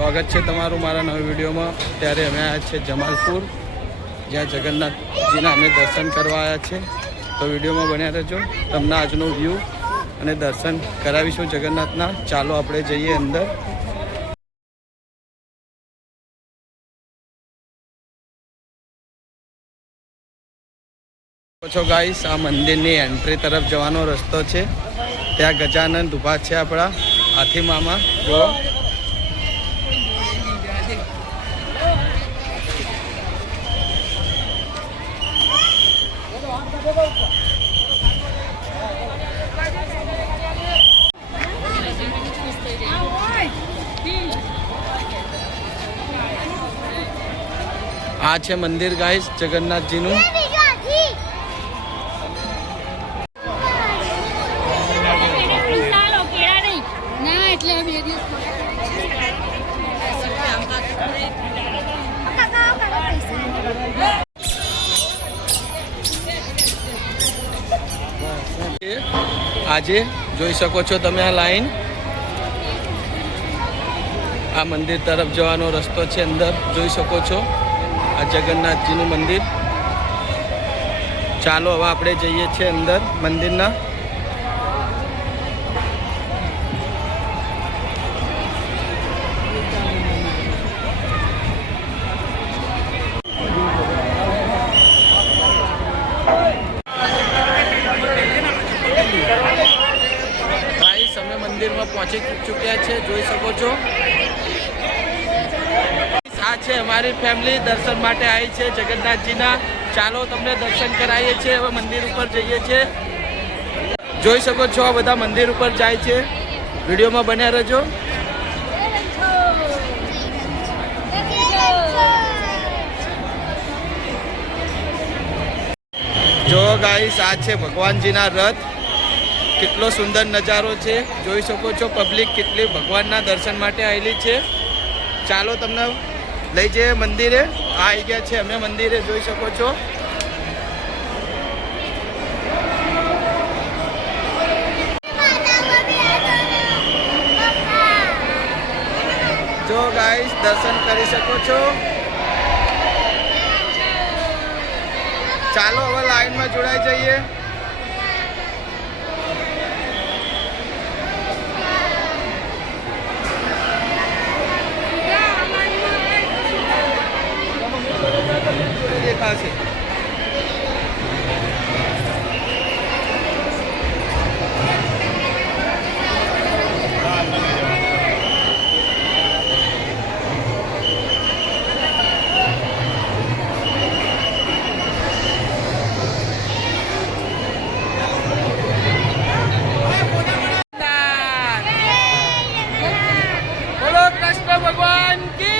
સ્વાગત છે તમારું મારા નવા વિડીયોમાં। ત્યારે અમે આવ્યા છીએ જમાલપુર, જ્યાં જગન્નાથજીના અમે દર્શન કરવા આવ્યા છે। તો વિડીયોમાં બન્યા રહેજો, તમને આજનો વ્યૂ અને દર્શન કરાવીશું જગન્નાથના। ચાલો આપણે જઈએ અંદર। છો ગાઈસ, આ મંદિરની એન્ટ્રી તરફ જવાનો રસ્તો છે। ત્યાં ગજાનંદ ઊભા છે, આપણા હાથી મામા જો। આ છે મંદિર ગાઈસ જગન્નાથજીનું। આજે જોઈ શકો છો તમે આ લાઈન, આ મંદિર તરફ જવાનો રસ્તો છે। અંદર જોઈ શકો છો આ જગન્નાથજીનું મંદિર। ચાલો હવે આપણે જઈએ છીએ અંદર મંદિરના। અમે મંદિરમાં પહોંચી ચૂક્યા છે, જોઈ શકો છો। આ છે અમારી ફેમિલી દર્શન માટે આવી છે જગન્નાથજીના। ચાલો તમને દર્શન કરાવીએ છીએ। હવે મંદિર ઉપર જઈએ છીએ, જોઈ શકો છો આ બધા મંદિર ઉપર જાય છે। વિડીયોમાં બન્યા રહેજો। જો ગાઈસ, આ છે ભગવાનજીના રથ। કેટલો સુંદર નજારો છે, જોઈ શકો છો। પબ્લિક કેટલી ભગવાનના દર્શન માટે આવેલી છે। ચાલો તમને લઈ જઈએ મંદિરે। આવી ગયા છે અમે મંદિરે, જોઈ શકો છો। જો ગાઈસ, દર્શન કરી શકો છો। ચાલો હવે લાઈનમાં જોડાઈ જઈએ। દેખાશે બોલો કૃષ્ણ ભગવાન કી।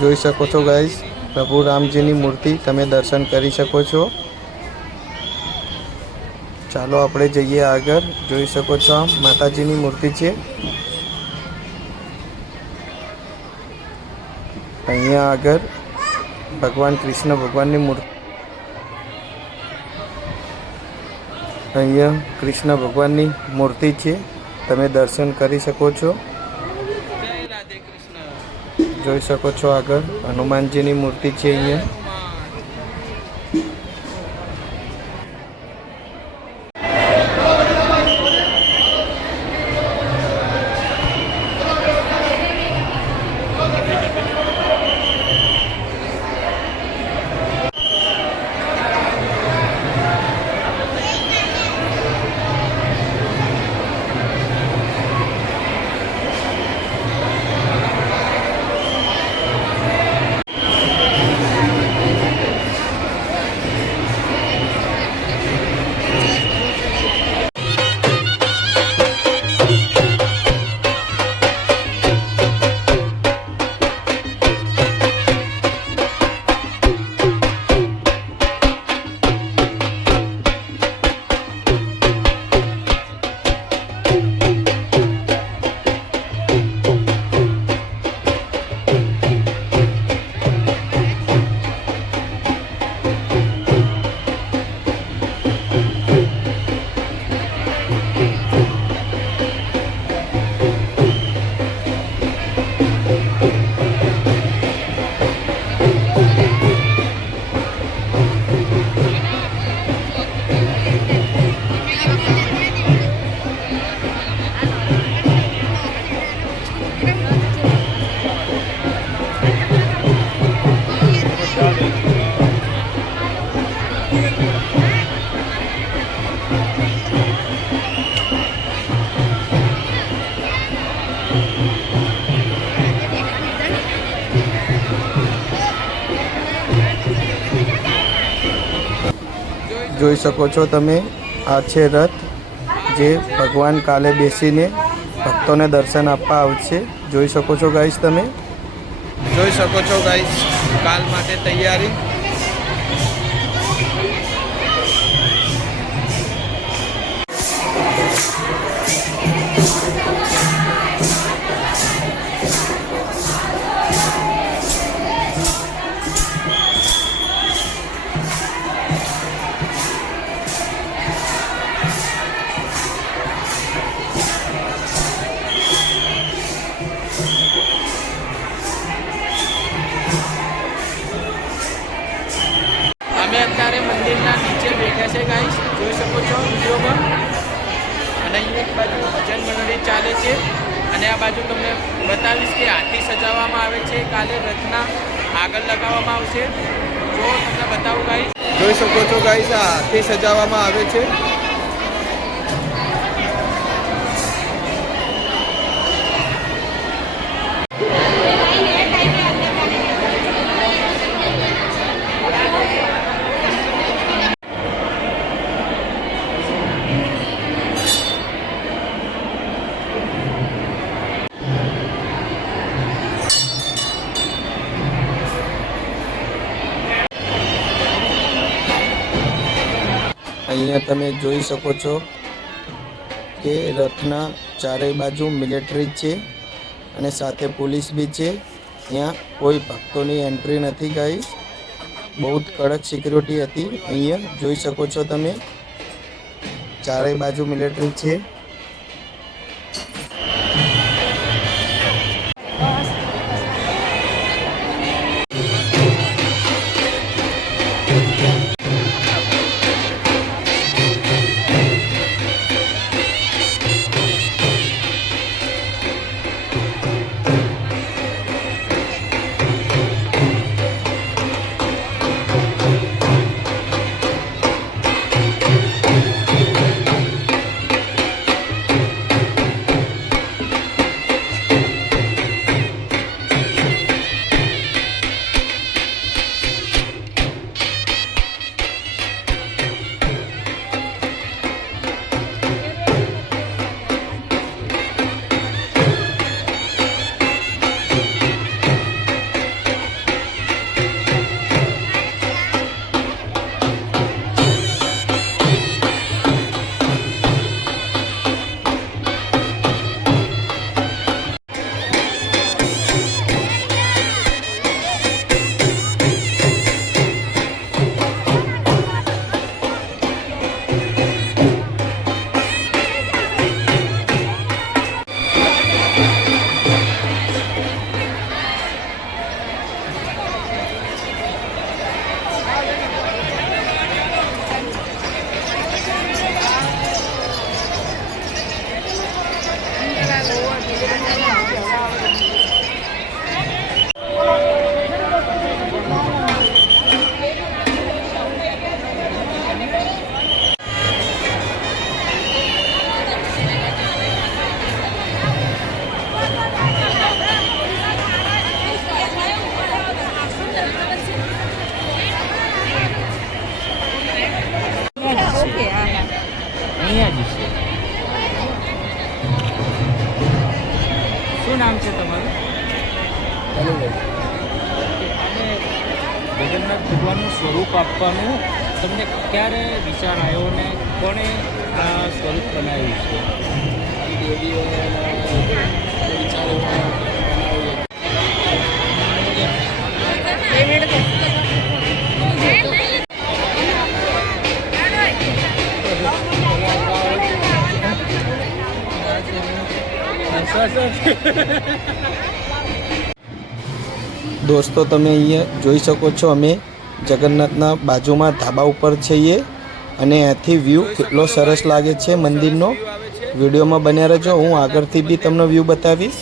જોઈ શકો છો ગાઈસ, પ્રભુ રામજીની મૂર્તિ તમે દર્શન કરી શકો છો। ચાલો આપણે જઈએ આગળ। જોઈ શકો છો આ માતાજીની મૂર્તિ છે। અહીંયા આગળ ભગવાન કૃષ્ણ ભગવાનની મૂર્તિ, અહીંયા કૃષ્ણ ભગવાનની મૂર્તિ છે, તમે દર્શન કરી શકો છો। જોઈ શકો છો આગળ હનુમાનજીની મૂર્તિ છે અહીંયા। જોઈ શકો છો તમે, આ છે રથ જે ભગવાન કાલે બેસીને ભક્તોને દર્શન આપવા આવશે. જોઈ શકો છો ગાઈસ, તમે જોઈ શકો છો ગાઈસ કાલ માટે તૈયારી. અમે અત્યારે મંદિરના નીચે બેઠા છે ગાઈસ, જોઈ શકો છો વિડીયોમાં. અને અહીંયા એક બાજુ ભજન મંડળી ચાલે છે અને આ બાજુ તમને બતાવીશ કે હાથી સજાવવામાં આવે છે. કાલે રથના આગળ લગાવવામાં આવશે. જો તમને બતાવું ગાઈસ, જોઈ શકો છો ગાઈસ, આ હાથી સજાવવામાં આવે છે. અહીંયા તમે જોઈ શકો છો કે રથના ચારેય બાજુ મિલિટરી છે અને સાથે પોલીસ બી છે. અહીંયા કોઈ ભક્તોની એન્ટ્રી નથી ગાઈસ, બહુ જ કડક સિક્યુરિટી હતી. અહીંયા જોઈ શકો છો તમે, ચારેય બાજુ મિલિટરી છે. શું નામ છે તમારું? જગન્નાથ ભગવાનનું સ્વરૂપ આપવાનું તમને ક્યારે વિચાર આવ્યો ને કોણે આ સ્વરૂપ બનાવ્યું છે? દેવીએ વિચાર દોસ્તો તમે અહીંયા જોઈ શકો છો, અમે જગન્નાથના બાજુમાં ધાબા ઉપર છીએ અને અહીંથી વ્યૂ કેટલો સરસ લાગે છે મંદિરનો. વિડીયોમાં બન્યા રહેજો, હું આગળથી બી તમને વ્યૂ બતાવીશ.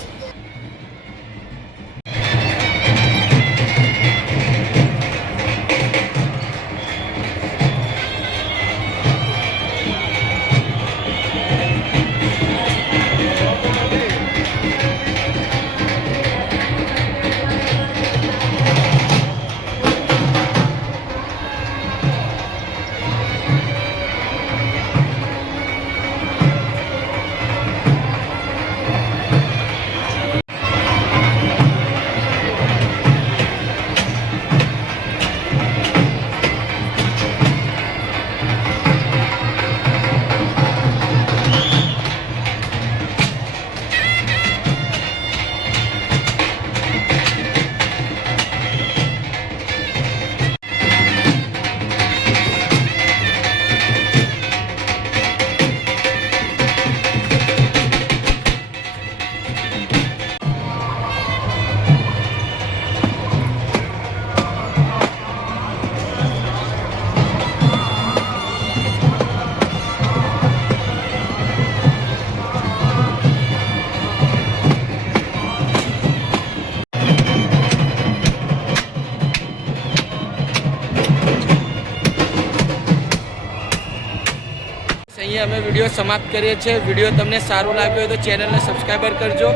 અહીં અમે વિડીયો સમાપ્ત કરીએ છીએ. વિડીયો તમને સારું લાગ્યો હોય તો ચેનલને સબસ્ક્રાઈબર કરજો,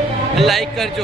લાઈક કરજો.